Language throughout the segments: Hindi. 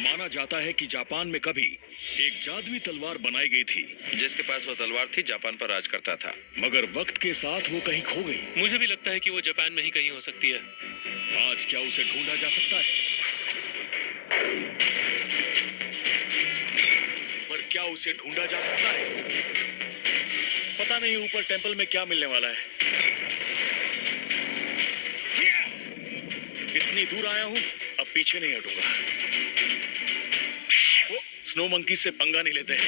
माना जाता है कि जापान में कभी एक जादुई तलवार बनाई गई थी। जिसके पास वो तलवार थी जापान पर राज करता था। मगर वक्त के साथ वो कहीं खो गई। मुझे भी लगता है कि वो जापान में ही कहीं हो सकती है। आज क्या उसे ढूंढा जा सकता है? पर क्या उसे ढूंढा जा सकता है? पता नहीं ऊपर टेंपल में क्या मिलने वाला है। इतनी दूर आया हूं, अब पीछे नहीं हटूंगा। वो स्नो मंकी से पंगा नहीं लेते हैं।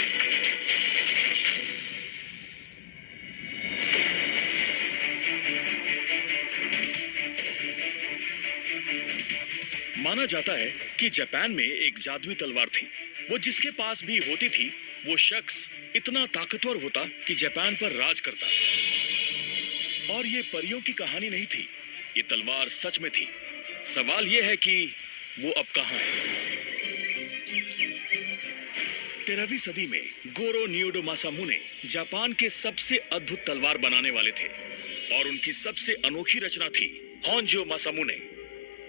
माना जाता है कि जापान में एक जादुई तलवार थी। वो जिसके पास भी होती थी, वो शख्स इतना ताकतवर होता कि जापान पर राज करता। और ये परियों की कहानी नहीं थी, ये तलवार सच में थी। सवाल ये है कि वो अब कहां है? 13वीं सदी में गोरो न्योडो मासामुने जापान के सबसे अद्भुत तलवार बनाने वाले थे और उनकी सबसे अनोखी रचना थी होंजो मासामुने।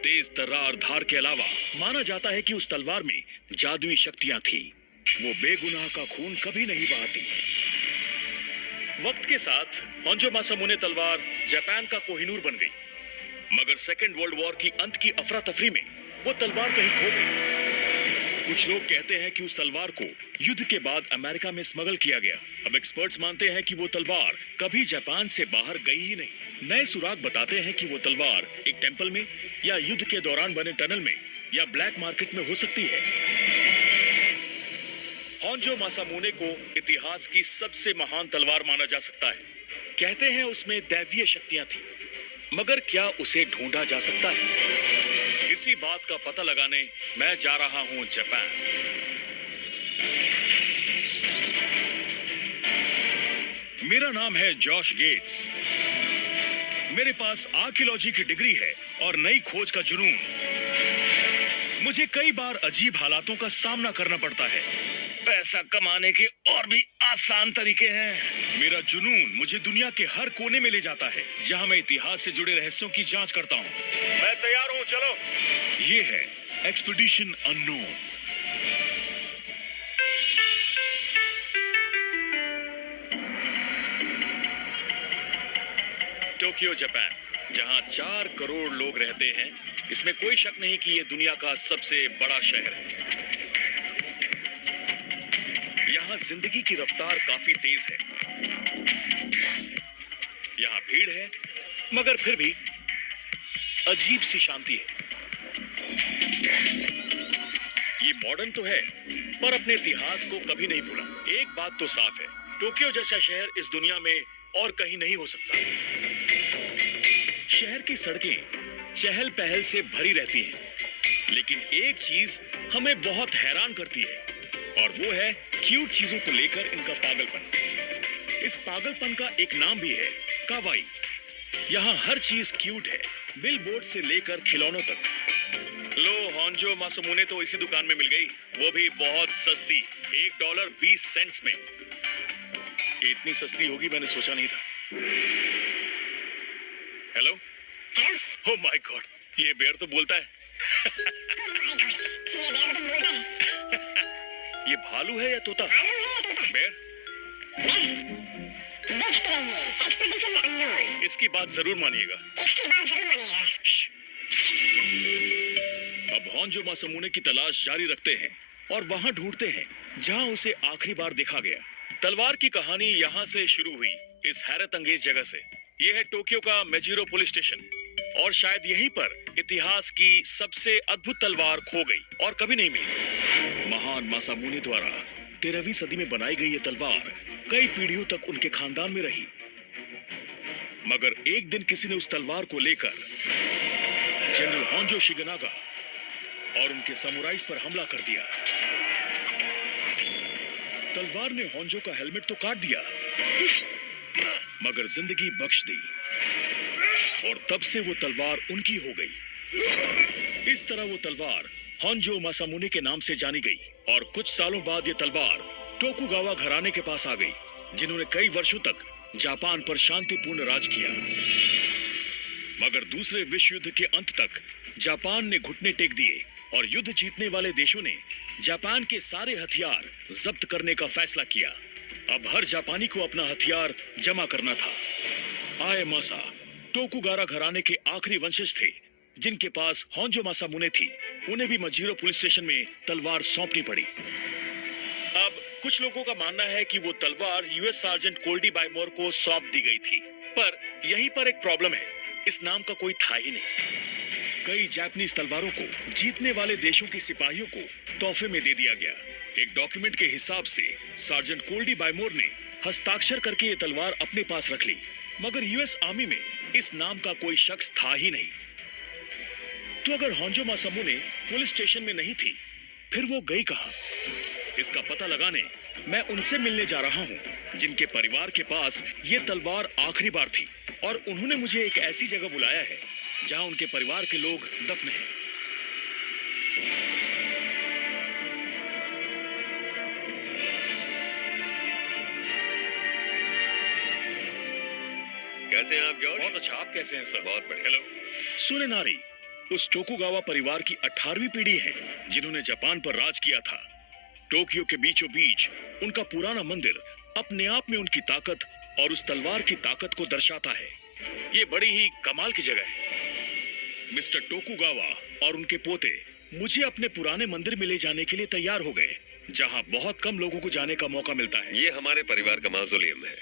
तेज तर्रार धार के अलावा माना जाता है कि उस तलवार में जादुई शक्तियां थी। वो बेगुनाह का खून कभी नहीं बहाती। वक्त के साथ होंजो मासामुने तलवार जापान का कोहिनूर बन गई। मगर सेकेंड वर्ल्ड वॉर की अंत की अफरा तफरी में वो तलवार कहीं खो गई। कुछ लोग कहते हैं कि उस तलवार को युद्ध के बाद अमेरिका में स्मगल किया गया। अब एक्सपर्ट्स मानते हैं कि वो तलवार कभी जापान से बाहर गई ही नहीं। नए सुराग बताते हैं कि वो तलवार एक टेंपल में या युद्ध के दौरान बने टनल में या ब्लैक मार्केट में हो सकती है। होंजो मासामुने को इतिहास की सबसे महान तलवार माना जा सकता है। कहते हैं उसमें दैवीय शक्तियां थी। मगर क्या उसे ढूंढा जा सकता है? इसी बात का पता लगाने मैं जा रहा हूं जापान। मेरा नाम है जॉश गेट्स। मेरे पास आर्कियोलॉजी की डिग्री है और नई खोज का जुनून। मुझे कई बार अजीब हालातों का सामना करना पड़ता है। पैसा कमाने के और भी आसान तरीके हैं। मेरा जुनून मुझे दुनिया के हर कोने में ले जाता है जहां मैं इतिहास से जुड़े रहस्यों की जांच करता हूं। मैं तैयार हूं, चलो। ये है एक्सपीडिशन अननोन। टोक्यो जापान, जहां 4 करोड़ लोग रहते हैं। इसमें कोई शक नहीं कि ये दुनिया का सबसे बड़ा शहर है। यहाँ जिंदगी की रफ्तार काफी तेज है। यहाँ भीड़ है, मगर फिर भी अजीब सी शांति है। ये मॉडर्न तो है, पर अपने इतिहास को कभी नहीं भूला। एक बात तो साफ है, टोक्यो जैसा शहर इस दुनिया में और कहीं नहीं हो सकता। शहर की सड़कें चहल पहल से भरी रहती हैं, लेकिन एक चीज हमें बहुत हैरान करती है और वो है क्यूट चीजों को लेकर इनका पागलपन। इस पागलपन का एक नाम भी है, कावाई। यहाँ हर चीज क्यूट है, बिल बोर्ड से लेकर खिलौनों तक। लो, होंजो मासामुने तो इसी दुकान में मिल गई, वो भी बहुत सस्ती, $1.20 में। इतनी सस्ती होगी मैंने सोचा नहीं था। हेलो? ओह माय गॉड, ये बेर तो बोलता है। ये भालू है या तोता? बेर? इसकी बात जरूर मानिएगा। अब होंजो मासामुने की तलाश जारी रखते हैं और वहां ढूंढते हैं जहां उसे आखिरी बार देखा गया। तलवार की कहानी यहाँ से शुरू हुई, इस हैरत अंगेज जगह से। यह है टोक्यो का मेजिरो पुलिस स्टेशन और शायद यहीं पर इतिहास की सबसे अद्भुत तलवार खो गई और कभी नहीं मिली। महान मासामुने द्वारा 13वीं सदी में बनाई गई ये तलवार कई पीढ़ियों तक उनके खानदान में रही। मगर एक दिन किसी ने उस तलवार को लेकर जनरल होंजो शिगनागा और उनके समुराइज पर हमला कर दिया। तलवार ने होंजो का हेलमेट तो काट दिया, मगर जिंदगी बख्श दी और तब से वो तलवार उनकी हो गई। इस तरह वो तलवार होंजो मासामुने के नाम से जानी गई और कुछ सालों बाद ये तलवार टोकुगावा घराने के पास आ गई, जिन्होंने कई वर्षों तक जापान पर शांतिपूर्ण राज किया। मगर दूसरे विश्व युद्ध के अंत तक जापान ने घुटने टेक दिए और युद्ध जीतने वाले देशों ने जापान के सारे हथियार जब्त करने का फैसला किया। अब हर जापानी को अपना हथियार जमा करना था। आएमासा टोकुगारा घराने के आखिरी वंशज थे जिनके पास होंजो मासामुने थी। उन्हें भी मजीरो पुलिस स्टेशन में तलवार सौंपनी पड़ी। अब कुछ लोगों का मानना है कि वो तलवार यूएस सार्जेंट कोल्डी बायमोर को सौंप दी गई थी, पर यहीं पर एक प्रॉब्लम है, इस नाम का कोई था ही नहीं। कई जापानीज तलवारों को जीतने वाले देशों के सिपाहियों को तोहफे में दे दिया गया। एक डॉक्यूमेंट के हिसाब से सार्जेंट कोल्डी बायमोर ने हस्ताक्षर करके ये तलवार अपने पास रख ली, मगर यूएस आर्मी में इस नाम का कोई शख्स था ही नहीं। तो अगर होंजो मासामुने पुलिस स्टेशन में नहीं थी, फिर वो गई कहां? इसका पता लगाने मैं उनसे मिलने जा रहा हूं जिनके परिवार के पास ये तलवार आखिरी बार थी, और उन्होंने मुझे एक ऐसी जगह बुलाया है जहां उनके परिवार के लोग दफन हैं। कैसे हैं आप जॉर्ज? बहुत अच्छा, आप कैसे हैं सर? बहुत बढ़िया। हेलो। सुनेनारी उस टोकुगावा परिवार की 18वीं पीढ़ी है जिन्होंने जापान पर राज किया था। टोक्यो के बीचों बीच उनका पुराना मंदिर अपने आप में उनकी ताकत और उस तलवार की ताकत को दर्शाता है। ये बड़ी ही कमाल की जगह है। मिस्टर टोकुगावा और उनके पोते मुझे अपने पुराने मंदिर में ले जाने के लिए तैयार हो गए, जहां बहुत कम लोगों को जाने का मौका मिलता है। ये हमारे परिवार का मौजोलियम है।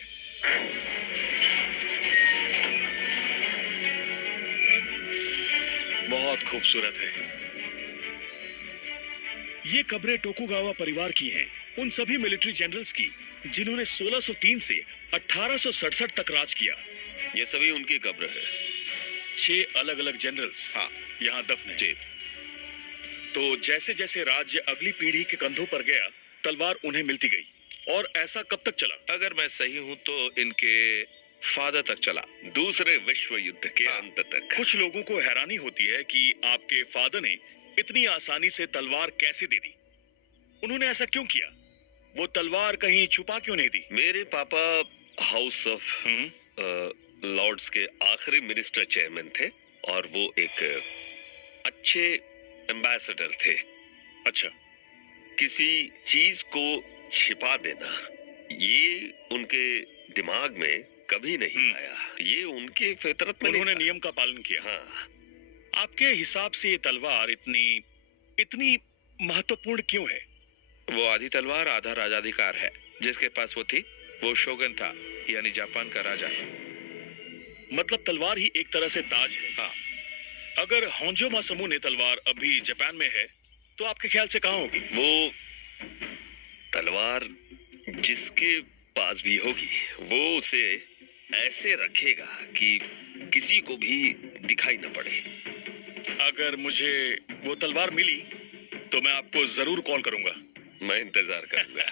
बहुत खूबसूरत है। ये कब्रें टोकुगावा परिवार की हैं, उन सभी मिलिट्री जनरल्स की जिन्होंने 1603 से 1867 तक राज किया। ये सभी उनकी कब्र है। 6 अलग अलग जनरल्स हाँ, यहाँ दफन जी। हैं। तो जैसे जैसे राज्य अगली पीढ़ी के कंधों पर गया, तलवार उन्हें मिलती गई। और ऐसा कब तक चला? अगर मैं सही हूँ तो इनके फादर तक चला, दूसरे विश्व युद्ध के अंत तक। कुछ लोगों को हैरानी होती है कि आपके फादर ने इतनी आसानी से तलवार कैसे दे दी। उन्होंने ऐसा क्यों किया? वो तलवार कहीं छुपा क्यों नहीं दी? मेरे पापा हाउस ऑफ लॉर्ड्स के आखिरी मिनिस्टर चेयरमैन थे, और वो एक अच्छे एम्बेसडर थे। अच्छा। किसी चीज को छिपा देना ये उनके दिमाग में कभी नहीं आया। ये उनके फितरत में उन्होंने नहीं था। नियम का पालन किया। हाँ, आपके हिसाब से ये तलवार इतनी महत्वपूर्ण क्यों है? वो आधी तलवार आधा राजाधिकार है। जिसके पास वो थी वो शोगन था, यानी जापान का राजा। मतलब तलवार ही एक तरह से ताज है। हाँ, अगर होंजो मासामुने तलवार अभी जापान में है, तो आपके ख्याल से कहाँ होगी? वो तलवार जिसके पास भी होगी वो उसे ऐसे रखेगा कि किसी को भी दिखाई न पड़े। अगर मुझे वो तलवार मिली तो मैं आपको जरूर कॉल करूंगा। मैं इंतजार करूंगा।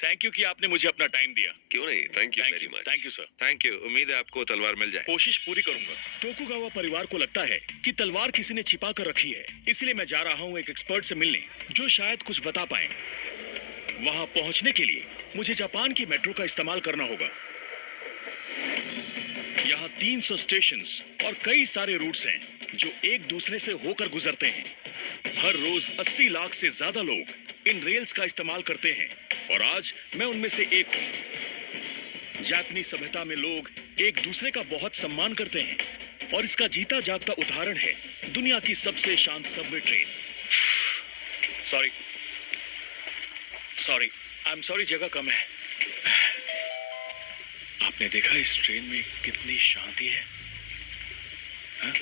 थैंक यू कि आपने मुझे अपना टाइम दिया। क्यों नहीं, thank you very much. Thank you sir. Thank you. उम्मीद है आपको तलवार मिल जाए। कोशिश पूरी करूंगा। टोकुगावा परिवार को लगता है कि तलवार किसी ने छिपा कर रखी है, इसलिए मैं जा रहा हूँ एक एक्सपर्ट से मिलने जो शायद कुछ बता पाए। वहां पहुंचने के लिए मुझे जापान की मेट्रो का इस्तेमाल करना होगा। यहाँ 300 स्टेशंस और कई सारे रूट्स हैं जो एक दूसरे से होकर गुजरते हैं। हर रोज 80 लाख से ज्यादा लोग इन रेल्स का इस्तेमाल करते हैं, और आज मैं उनमें से एक हूँ। जापानी सभ्यता में लोग एक दूसरे का बहुत सम्मान करते हैं, और इसका जीता जागता उदाहरण है दुनिया की सबसे शांत Subway train. Sorry, I am sorry, जगह कम है। आपने देखा इस ट्रेन में कितनी शांति है? हा?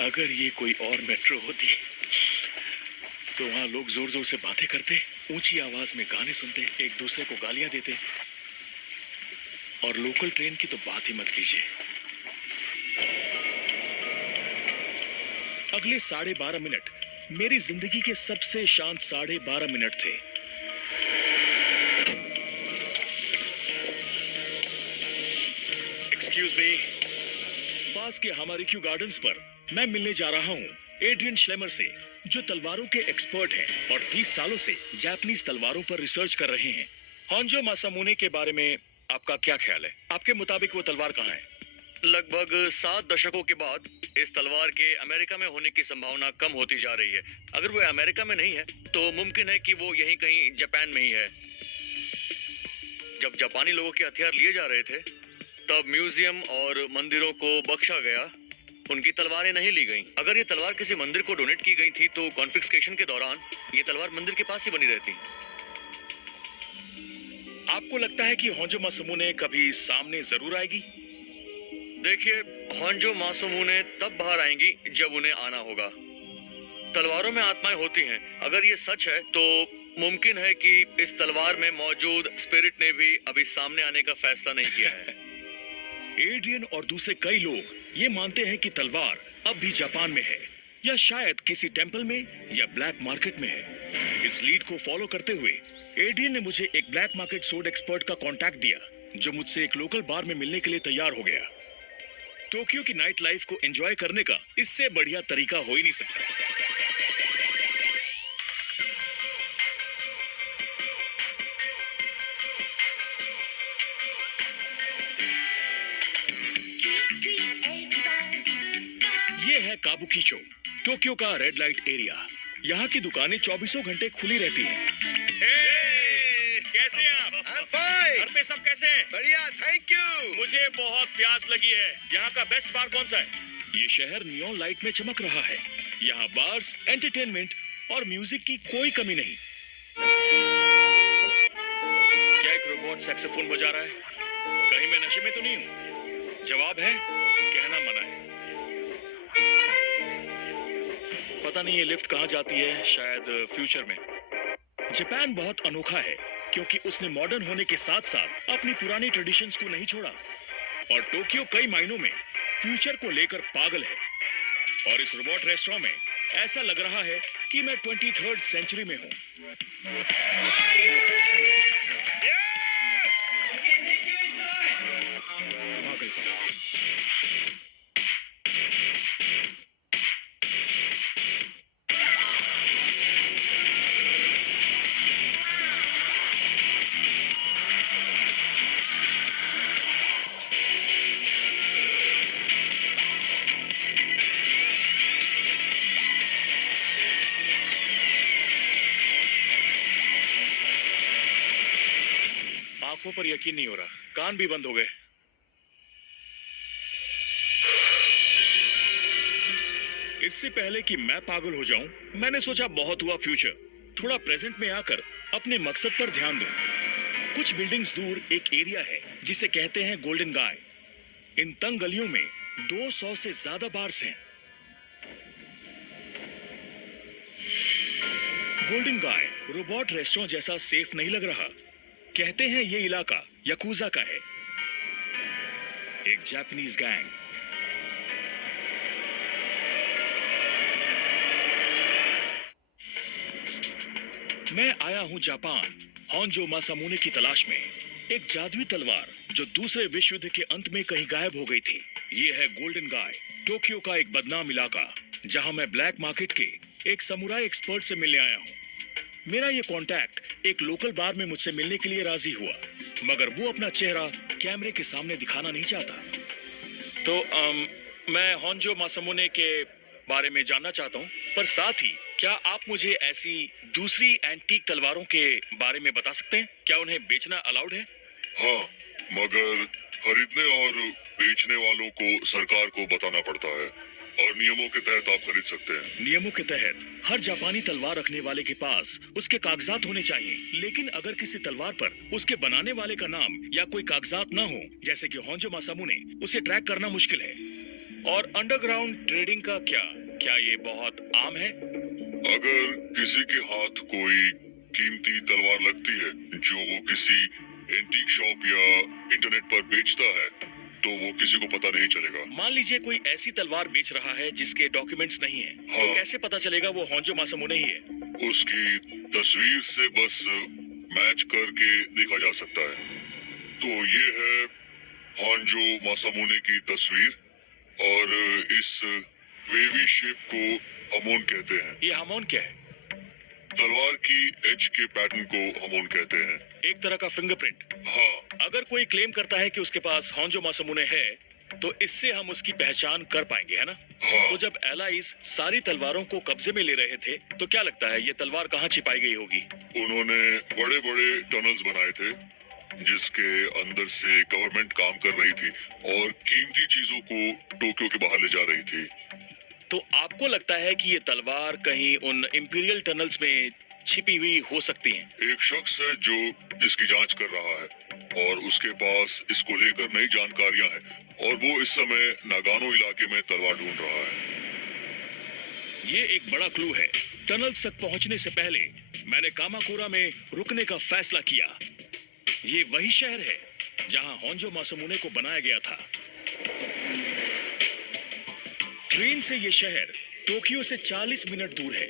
अगर ये कोई और मेट्रो होती तो वहां लोग जोर जोर से बातें करते, ऊंची आवाज में गाने सुनते, एक दूसरे को गालियां देते, और लोकल ट्रेन की तो बात ही मत कीजिए। अगले 12.5 मिनट मेरी जिंदगी के सबसे शांत 12.5 मिनट थे। एक्सक्यूज मी, पास के हमारिक्यू गार्डन्स पर मैं मिलने जा रहा हूँ एड्रियन श्लेमर से, जो तलवारों के एक्सपर्ट हैं और 30 सालों से जापानीज तलवारों पर रिसर्च कर रहे हैं। होंजो मासामुने के बारे में आपका क्या ख्याल है? आपके मुताबिक वो तलवार कहाँ है? लगभग 7 दशकों के बाद इस तलवार के अमेरिका में होने की संभावना कम होती जा रही है। अगर वो अमेरिका में नहीं है तो मुमकिन है कि वो यहीं कहीं जापान में ही है। जब जापानी लोगों के हथियार लिए जा रहे थे तब म्यूजियम और मंदिरों को बख्शा गया, उनकी तलवारें नहीं ली गईं। अगर ये तलवार किसी मंदिर को डोनेट की गई थी तो कॉन्फिस्केशन के दौरान ये तलवार मंदिर के पास ही बनी रहती। आपको लगता है कि होंजो मासुमुने कभी सामने जरूर आएगी? देखिए, होंजो मासुमुने तब बाहर आएंगी जब उन्हें आना होगा। तलवारों में आत्माएं होती हैं। अगर ये सच है तो मुमकिन है कि इस तलवार में मौजूद स्पिरिट ने भी अभी सामने आने का फैसला नहीं किया है। एड्रियन और दूसरे कई लोग ये मानते हैं कि तलवार अब भी जापान में है, या शायद किसी टेंपल में या ब्लैक मार्केट में है। इस लीड को फॉलो करते हुए एड्रियन ने मुझे एक ब्लैक मार्केट सोड एक्सपर्ट का कांटेक्ट दिया, जो मुझसे एक लोकल बार में मिलने के लिए तैयार हो गया। टोक्यो की नाइट लाइफ को एंजॉय करने का इससे बढ़िया तरीका हो ही नहीं सकता। ये है काबुकीचो, टोक्यो का रेड लाइट एरिया। यहाँ की दुकानें 24 घंटे खुली रहती हैं। कैसे हैं आप? घर पे सब कैसे हैं? बढ़िया, थैंक यू। मुझे बहुत प्यास लगी है। यहाँ का बेस्ट बार कौन सा है? ये शहर नियॉन लाइट में चमक रहा है। यहाँ बार्स, एंटरटेनमेंट और म्यूजिक की कोई कमी नहीं। क्या एक रोबोट सैक्सोफोन बजा रहा है? कहीं मैं नशे में तो नहीं हूँ? जवाब है, कहना मना है। पता नहीं ये लिफ्ट कहाँ जाती है, शायद फ्यूचर में। जापान बहुत अनोखा है क्योंकि उसने मॉडर्न होने के साथ साथ अपनी पुरानी ट्रेडिशंस को नहीं छोड़ा। और टोक्यो कई मायनों में फ्यूचर को लेकर पागल है। और इस रोबोट रेस्टोरेंट में ऐसा लग रहा है कि मैं 23rd सेंचुरी में हूँ। पागलपन। आंखों पर यकीन नहीं हो रहा, कान भी बंद हो गए। इससे पहले कि मैं पागल हो जाऊं, मैंने सोचा बहुत हुआ फ्यूचर, थोड़ा प्रेजेंट में आकर अपने मकसद पर ध्यान दूं। कुछ बिल्डिंग्स दूर एक एरिया है जिसे कहते हैं गोल्डन गाय। इन तंग गलियों में 200 से ज्यादा बार्स हैं। गोल्डन गाय रोबोट रेस्टोरेंट जैसा सेफ नहीं लग रहा। कहते हैं ये इलाका याकूजा का है, एक जापानीज गैंग। मैं आया हूं जापान, होंजो मासामुने की तलाश में। एक जादुई तलवार जो दूसरे विश्व युद्ध के अंत में कहीं गायब हो गई थी। ये है गोल्डन गाय, टोक्यो का एक बदनाम इलाका जहां मैं ब्लैक मार्केट के एक समुराई एक्सपर्ट से मिलने आया हूं। मेरा ये कांटेक्ट एक लोकल बार में मुझसे मिलने के लिए राजी हुआ, मगर वो अपना चेहरा कैमरे के सामने दिखाना नहीं चाहता। तो मैं होंजो मासामुने के बारे में जानना चाहता हूँ, पर साथ ही क्या आप मुझे ऐसी दूसरी एंटीक तलवारों के बारे में बता सकते हैं? क्या उन्हें बेचना अलाउड है? हाँ, मगर खरीदने और बेचने वालों को सरकार को बताना पड़ता है और नियमों के तहत आप खरीद सकते हैं। नियमों के तहत हर जापानी तलवार रखने वाले के पास उसके कागजात होने चाहिए, लेकिन अगर किसी तलवार पर उसके बनाने वाले का नाम या कोई कागजात ना हो, जैसे कि होंजो मासामुने, उसे ट्रैक करना मुश्किल है। और अंडरग्राउंड ट्रेडिंग का क्या ये बहुत आम है? अगर किसी के हाथ कोई कीमती तलवार लगती है जो वो किसी एंटीक शॉप या इंटरनेट पर बेचता है, तो वो किसी को पता नहीं चलेगा। मान लीजिए कोई ऐसी तलवार बेच रहा है जिसके डॉक्यूमेंट्स नहीं है, तो हाँ। कैसे पता चलेगा वो होंजो मासामुने ही है? उसकी तस्वीर से बस मैच करके देखा जा सकता है। तो ये है होंजो मासामुने की तस्वीर, और इस वेवी शेप को हमोन कहते हैं। ये हमोन क्या है? तलवार की एज के पैटर्न को हमोन कहते हैं। एक तरह का फिंगरप्रिंट। हाँ, अगर कोई क्लेम करता है कि उसके पास होंजो मासामुने है, तो इससे हम उसकी पहचान कर पाएंगे, है ना? हाँ। तो जब एलाइज सारी तलवारों को कब्जे में ले रहे थे, तो क्या लगता है ये तलवार कहाँ छिपाई गई होगी? उन्होंने बड़े बड़े टनल्स बनाए थे जिसके अंदर से गवर्नमेंट काम कर रही थी और कीमती चीजों को टोक्यो के बाहर ले जा रही थी। तो आपको लगता है कि ये तलवार कहीं उन इंपीरियल टनल्स में छिपी हुई हो सकती है? एक शख्स है जो इसकी जांच कर रहा है और उसके पास इसको लेकर नई जानकारियां हैं और वो इस समय नागानो इलाके में तलवार ढूंढ रहा है। ये एक बड़ा क्लू है। टनल्स तक पहुंचने से पहले मैंने कामाकुरा में रुकने का फैसला किया। ये वही शहर है जहां होंजो मासामुने को बनाया गया था। ट्रेन से ये शहर टोक्यो से 40 मिनट दूर है,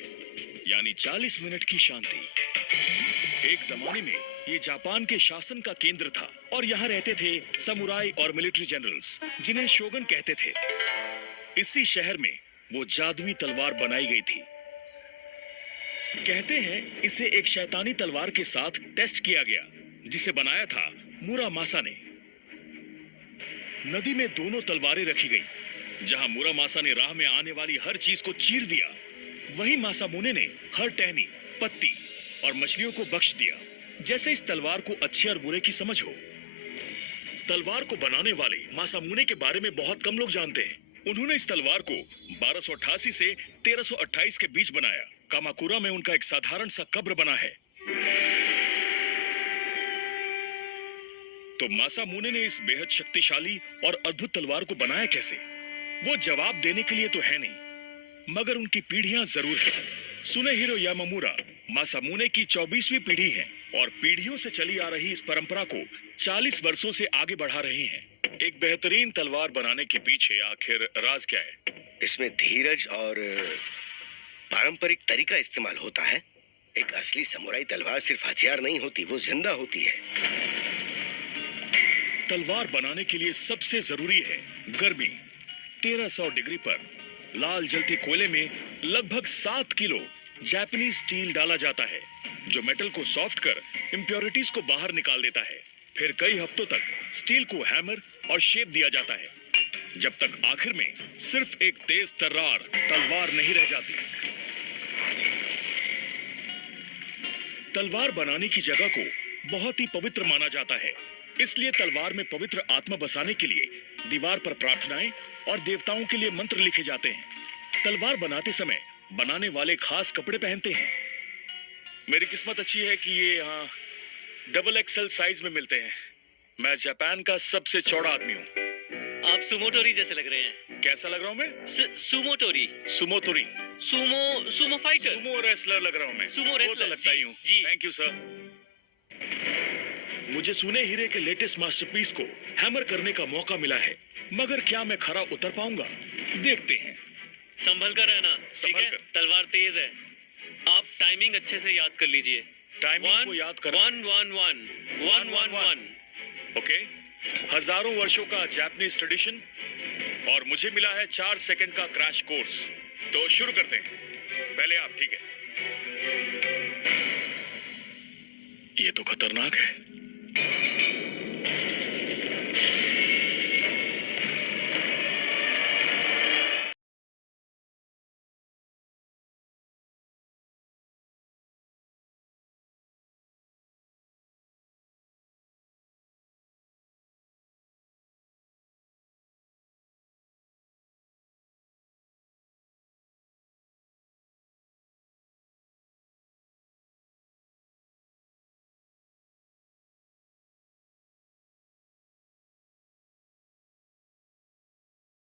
यानी 40 मिनट की शांति। एक जमाने में ये जापान के शासन का केंद्र था और यहाँ रहते थे समुराई और मिलिट्री जनरल्स, जिन्हें शोगन कहते थे। इसी शहर में वो जादुई तलवार बनाई गई थी। कहते हैं इसे एक शैतानी तलवार के साथ टेस्ट किया गया, जिसे बनाया था मुरामासा ने। नदी में दोनों तलवारें रखी गईं। जहां मुरामासा ने राह में आने वाली हर चीज को चीर दिया, वहीं मासामुने ने हर टहनी, पत्ती और मछलियों को बख्श दिया। जैसे इस तलवार को अच्छे और बुरे की समझ हो। तलवार को बनाने वाले मासामुने के बारे में बहुत कम लोग जानते हैं। उन्होंने इस तलवार को 1288 से 1328 के बीच बनाया। कामाकुरा में उनका एक साधारण सा कब्र बना है। तो मासामुने ने इस बेहद शक्तिशाली और अद्भुत तलवार को बनाया कैसे? वो जवाब देने के लिए तो है नहीं, मगर उनकी पीढ़ियां जरूर हैं। सुनेहिरो यामामुरा मासामुने की 24वीं पीढ़ी है और पीढ़ियों से चली आ रही इस परंपरा को 40 वर्षों से आगे बढ़ा रहे हैं। एक बेहतरीन तलवार बनाने के पीछे आखिर राज क्या है? इसमें धीरज और पारंपरिक तरीका इस्तेमाल होता है। एक असली समुराई तलवार सिर्फ हथियार नहीं होती, वो जिंदा होती है। तलवार बनाने के लिए सबसे जरूरी है गर्मी। 1300 डिग्री पर लाल जलते कोयले में लगभग 7 किलो जापानीज स्टील डाला जाता है, जो मेटल को सॉफ्ट कर इम्प्योरिटीज को बाहर निकाल देता है। फिर कई हफ्तों तक स्टील को हैमर और शेप दिया जाता है, जब तक आखिर में सिर्फ एक तेज तर्रार तलवार नहीं रह जाती। तलवार बनाने की जगह को बहुत ही पवित्र माना जाता है, इसलिए तलवार में पवित्र आत्मा बसाने के लिए दीवार पर प्रार्थनाएं और देवताओं के लिए मंत्र लिखे जाते हैं। तलवार बनाते समय बनाने वाले खास कपड़े पहनते हैं। मेरी किस्मत अच्छी है कि ये यहाँ डबल XL साइज में मिलते हैं। मैं जापान का सबसे चौड़ा आदमी हूँ। आप सुमोटोरी जैसे लग रहे हैं। कैसा लग रहा हूँ मैं? सुमोटोरी, सुमोतोरी, सुमो फाइटर, सुमो रेसलर लग रहा हूँ मैं। सुमो वो रेसलर, तो लगता ही हूँ। जी। Thank you sir. मुझे सुनेहिरे के लेटेस्ट मास्टरपीस को हैमर करने का मौका मिला है, मगर क्या मैं खरा उतर पाऊंगा? देखते हैं। संभल कर रहना, ठीक संभल है? कर। तलवार तेज है। आप टाइमिंग अच्छे से याद कर लीजिए। टाइमिंग को याद कर। 1 1 1 1 1 1। ओके, हजारों वर्षों का जापानीज ट्रेडिशन और मुझे मिला है 4 सेकंड का क्रैश कोर्स। तो शुरू करते हैं। पहले आप, ठीक है? ये तो खतरनाक है।